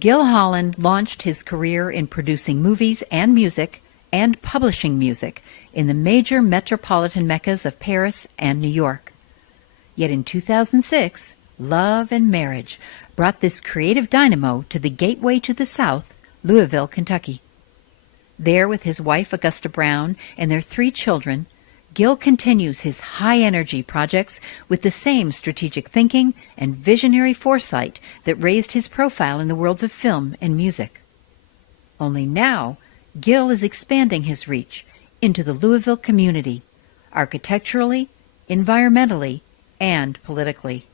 Gill Holland launched his career in producing movies and music and publishing music in the major metropolitan meccas of Paris and New York. Yet in 2006, love and marriage brought this creative dynamo to the gateway to the South, Louisville, Kentucky. There, with his wife Augusta Brown and their 3 children, Gill continues his high-energy projects with the same strategic thinking and visionary foresight that raised his profile in the worlds of film and music. Only now, Gill is expanding his reach into the Louisville community, architecturally, environmentally, and politically.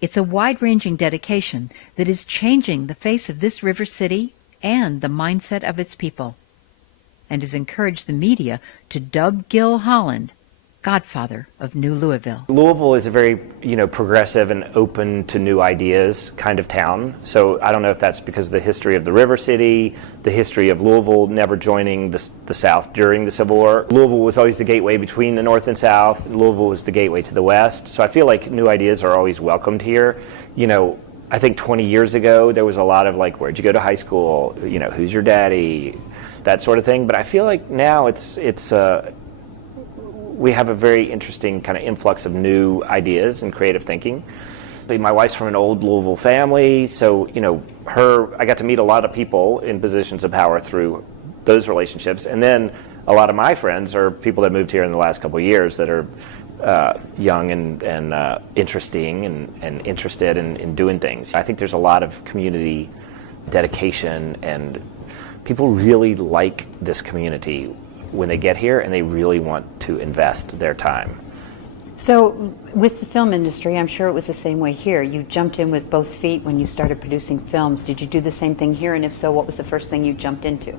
It's a wide-ranging dedication that is changing the face of this river city and the mindset of its people, and has encouraged the media to dub Gill Holland Godfather of New Louisville. Louisville is a very, progressive and open to new ideas kind of town. So I don't know if that's because of the history of the River City, the history of Louisville never joining the South during the Civil War. Louisville was always the gateway between the North and South. Louisville was the gateway to the West. So I feel like new ideas are always welcomed here. I think 20 years ago, there was a lot of like, where'd you go to high school? Who's your daddy? That sort of thing. But I feel like now we have a very interesting kind of influx of new ideas and creative thinking. My wife's from an old Louisville family, so I got to meet a lot of people in positions of power through those relationships. And then a lot of my friends are people that moved here in the last couple of years that are young and interesting and interested in doing things. I think there's a lot of community dedication, and people really like this community when they get here, and they really want to invest their time. So with the film industry, I'm sure it was the same way here. You jumped in with both feet when you started producing films. Did you do the same thing here? And if so, what was the first thing you jumped into?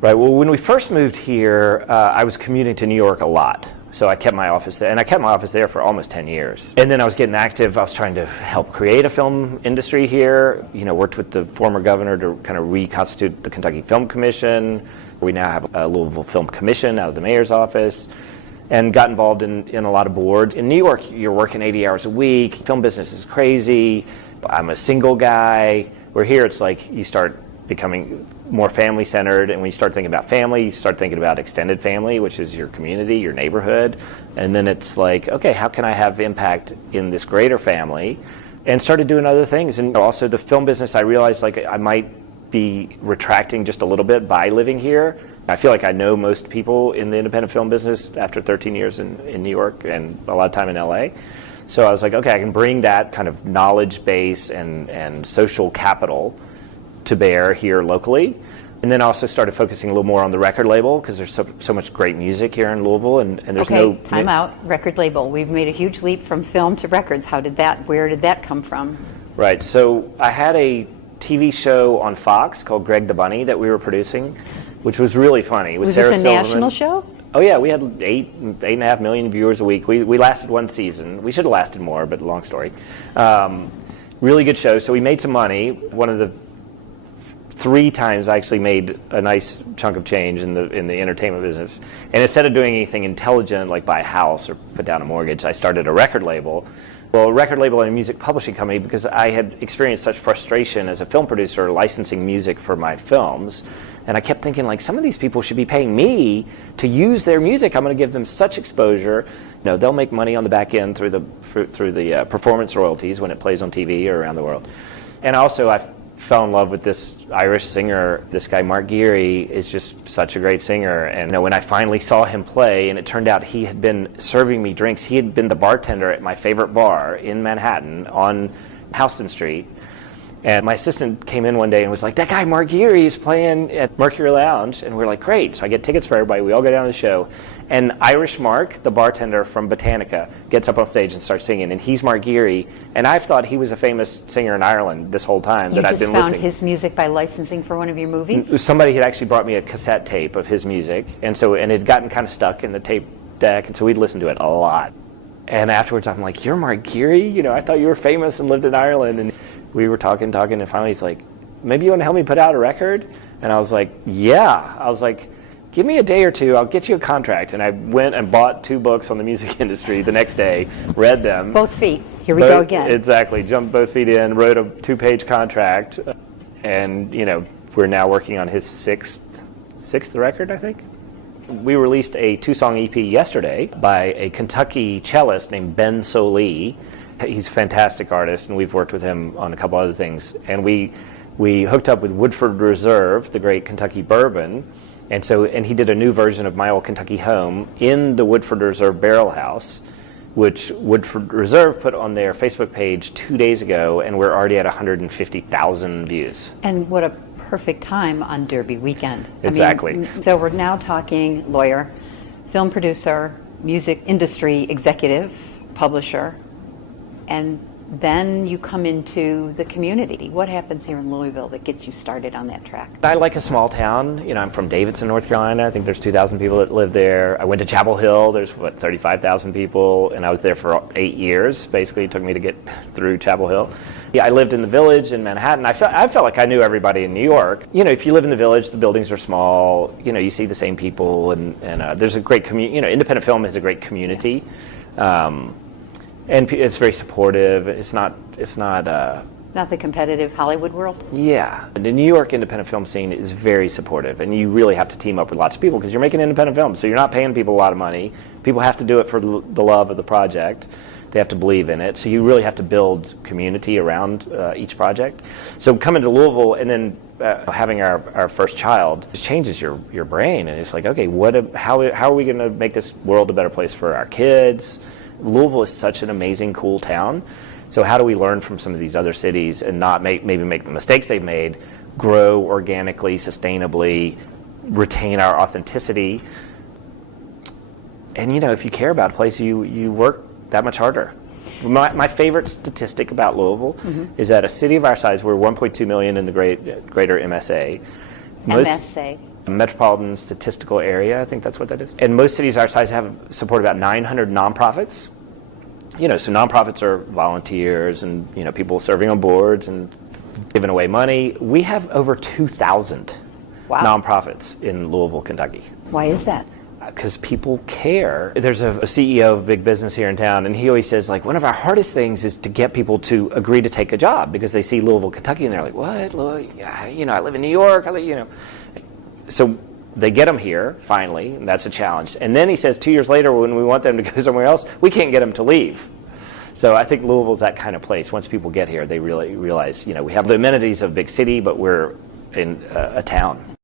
Right, well, when we first moved here, I was commuting to New York a lot. So I kept my office there, and I kept my office there for almost 10 years. And then I was getting active. I was trying to help create a film industry here. Worked with the former governor to kind of reconstitute the Kentucky Film Commission. We now have a Louisville Film Commission out of the mayor's office, and got involved in a lot of boards. In New York, you're working 80 hours a week. Film business is crazy. I'm a single guy. Where here, it's like you start becoming more family-centered, and when you start thinking about family, you start thinking about extended family, which is your community, your neighborhood, and then it's like, okay, how can I have impact in this greater family? And started doing other things. And also the film business, I realized like I might be retracting just a little bit by living here. I feel like I know most people in the independent film business after 13 years in New York and a lot of time in LA. So I was like, okay, I can bring that kind of knowledge base and social capital to bear here locally. And then also started focusing a little more on the record label, because there's so much great music here in Louisville, and there's time out. Record label. We've made a huge leap from film to records. Where did that come from? Right, so I had a TV show on Fox called Greg the Bunny that we were producing, which was really funny. Was this a national show? Oh yeah, we had 8.5 million viewers a week. We lasted one season. We should have lasted more, but long story. Really good show. So we made some money. One of the 3 times I actually made a nice chunk of change in the entertainment business. And instead of doing anything intelligent like buy a house or put down a mortgage, I started a record label. Well, a record label and a music publishing company, because I had experienced such frustration as a film producer licensing music for my films. And I kept thinking, like, some of these people should be paying me to use their music. I'm going to give them such exposure. They'll make money on the back end through the performance royalties when it plays on TV or around the world. And also, I fell in love with this Irish singer. This guy, Mark Geary, is just such a great singer. And when I finally saw him play, and it turned out he had been serving me drinks, he had been the bartender at my favorite bar in Manhattan on Houston Street. And my assistant came in one day and was like, that guy Mark Geary is playing at Mercury Lounge. And we're like, great. So I get tickets for everybody. We all go down to the show. And Irish Mark, the bartender from Botanica, gets up on stage and starts singing. And he's Mark Geary. And I've thought he was a famous singer in Ireland this whole time that I've been listening. You just found his music by licensing for one of your movies? Somebody had actually brought me a cassette tape of his music. And it had gotten kind of stuck in the tape deck. And so we'd listen to it a lot. And afterwards, I'm like, you're Mark Geary? I thought you were famous and lived in Ireland. And we were talking, and finally he's like, maybe you want to help me put out a record? And I was like, yeah. I was like, give me a day or two, I'll get you a contract. And I went and bought 2 books on the music industry the next day, read them. Both feet. Here we go again. Exactly. Jumped both feet in, wrote a 2-page contract. and we're now working on his sixth record, I think. We released a 2-song EP yesterday by a Kentucky cellist named Ben Solee. He's a fantastic artist, and we've worked with him on a couple other things. And we hooked up with Woodford Reserve, the great Kentucky bourbon, and he did a new version of My Old Kentucky Home in the Woodford Reserve Barrel House, which Woodford Reserve put on their Facebook page 2 days ago, and we're already at 150,000 views. And what a perfect time on Derby weekend. Exactly. So we're now talking lawyer, film producer, music industry executive, publisher, and then you come into the community. What happens here in Louisville that gets you started on that track? I like a small town. I'm from Davidson, North Carolina. I think there's 2,000 people that live there. I went to Chapel Hill. There's, 35,000 people, and I was there for 8 years. Basically, it took me to get through Chapel Hill. Yeah, I lived in the Village in Manhattan. I felt like I knew everybody in New York. If you live in the Village, the buildings are small. You see the same people, and there's a great community. Independent film is a great community. And it's very supportive. It's not Not the competitive Hollywood world? Yeah. The New York independent film scene is very supportive, and you really have to team up with lots of people because you're making independent films, so you're not paying people a lot of money. People have to do it for the love of the project. They have to believe in it, so you really have to build community around each project. So coming to Louisville and then having our first child just changes your brain, and it's like, okay, how are we going to make this world a better place for our kids? Louisville is such an amazing, cool town. So how do we learn from some of these other cities and not maybe make the mistakes they've made, grow organically, sustainably, retain our authenticity? And if you care about a place, you work that much harder. My favorite statistic about Louisville is that a city of our size, we're 1.2 million in the greater MSA. MSA. Metropolitan Statistical Area, I think that's what that is. And most cities our size support about 900 nonprofits. So nonprofits are volunteers and people serving on boards and giving away money. We have over 2,000 nonprofits in Louisville, Kentucky. Why is that? Because people care. There's a CEO of a big business here in town, and he always says, one of our hardest things is to get people to agree to take a job because they see Louisville, Kentucky, and they're like, what? I live in New York. So they get them here, finally, and that's a challenge. And then he says 2 years later, when we want them to go somewhere else, we can't get them to leave. So I think Louisville's that kind of place. Once people get here, they really realize, we have the amenities of a big city, but we're in a town.